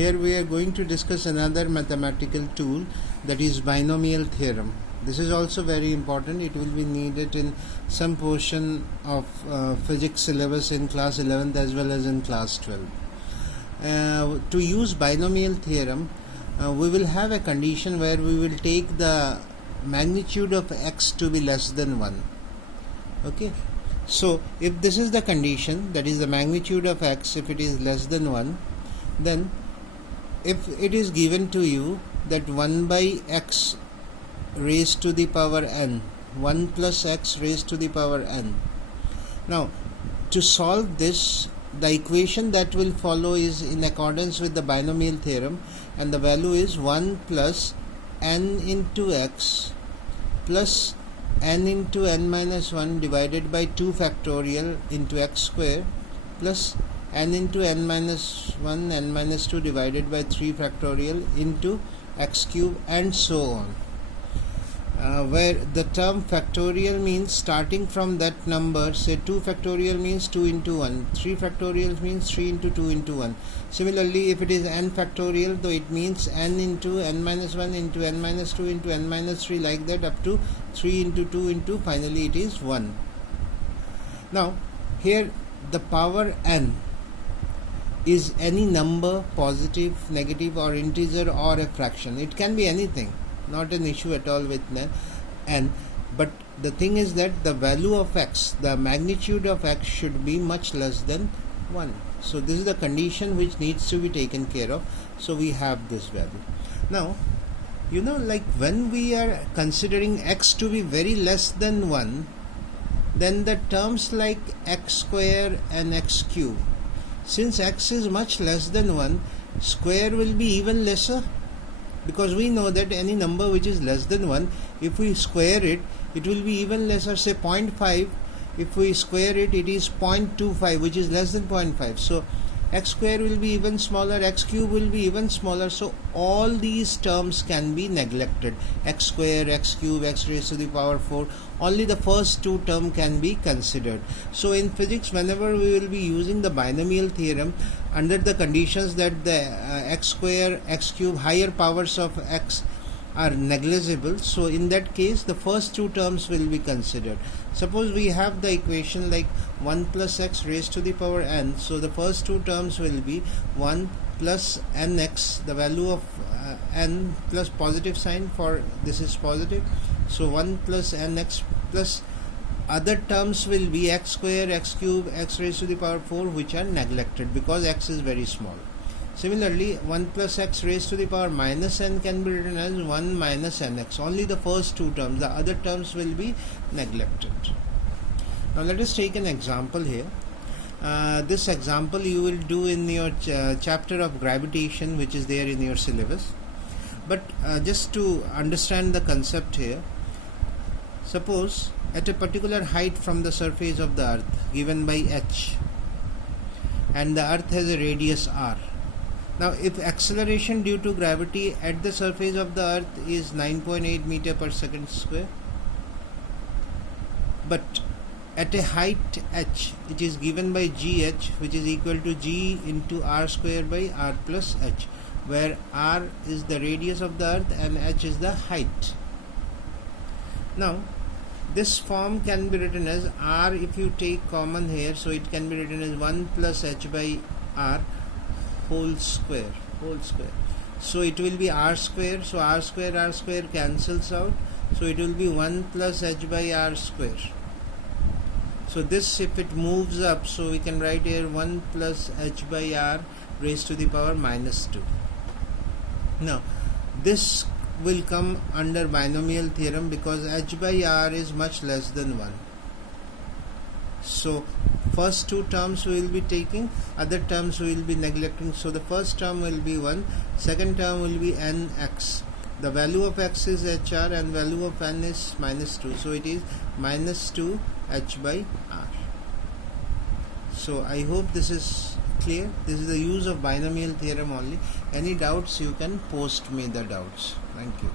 Here we are going to discuss another mathematical tool, that is binomial theorem. This is also very important. It will be needed in some portion of physics syllabus in class 11th as well as in class 12. To use binomial theorem, we will have a condition where we will take the magnitude of x to be less than 1. Okay, so if this is the condition, that is the magnitude of x, if it is less than 1, then if it is given to you that 1 by x raised to the power n, 1 plus x raised to the power n. Now, to solve this, the equation that will follow is in accordance with the binomial theorem, and the value is 1 plus n into x plus n into n minus 1 divided by 2 factorial into x square plus n into n minus 1 n minus 2 divided by 3 factorial into x cube, and so on, where the term factorial means starting from that number, say 2 factorial means 2 into 1, 3 factorial means 3 into 2 into 1. Similarly, if it is n factorial, though it means n into n minus 1 into n minus 2 into n minus 3, like that up to 3 into 2 into finally it is 1. Now here the power n is any number, positive, negative, or integer, or a fraction. It can be anything, not an issue at all with n, but the thing is that the value of x, the magnitude of x, should be much less than 1. So this is the condition which needs to be taken care of. So we have this value. Now, like when we are considering x to be very less than 1, then the terms like x square and x cube, since x is much less than 1, square will be even lesser, because we know that any number which is less than 1, if we square it, it will be even lesser. Say 0.5, if we square it, it is 0.25, which is less than 0.5. So x square will be even smaller, x cube will be even smaller. So all these terms can be neglected. X square, x cube, x raised to the power 4, only the first two terms can be considered. So in physics, whenever we will be using the binomial theorem under the conditions that the x square, x cube, higher powers of x are negligible, so in that case the first two terms will be considered. Suppose we have the equation like 1 plus x raised to the power n, so the first two terms will be 1 plus nx, the value of n plus positive sign, for this is positive, so 1 plus nx plus other terms will be x square, x cube, x raised to the power 4, which are neglected because x is very small. Similarly, 1 plus x raised to the power minus n can be written as 1 minus nx. Only the first two terms, the other terms will be neglected. Now let us take an example here. This example you will do in your chapter of gravitation, which is there in your syllabus. But just to understand the concept here, suppose at a particular height from the surface of the earth given by h, and the earth has a radius r. Now, if acceleration due to gravity at the surface of the earth is 9.8 meter per second square, but at a height h, it is given by gh, which is equal to g into r square by r plus h, where r is the radius of the earth and h is the height. Now, this form can be written as r, if you take common here, so it can be written as 1 plus h by r whole square. So it will be r square, so r square cancels out, so it will be 1 plus h by r square. So this, if it moves up, so we can write here 1 plus h by r raised to the power minus 2. Now this will come under binomial theorem because h by r is much less than 1. So first two terms we will be taking, other terms we will be neglecting. So the first term will be 1, second term will be nx. The value of x is hr and value of n is minus 2. So it is minus 2 h by r. So I hope this is clear. This is the use of binomial theorem only. Any doubts, you can post me the doubts. Thank you.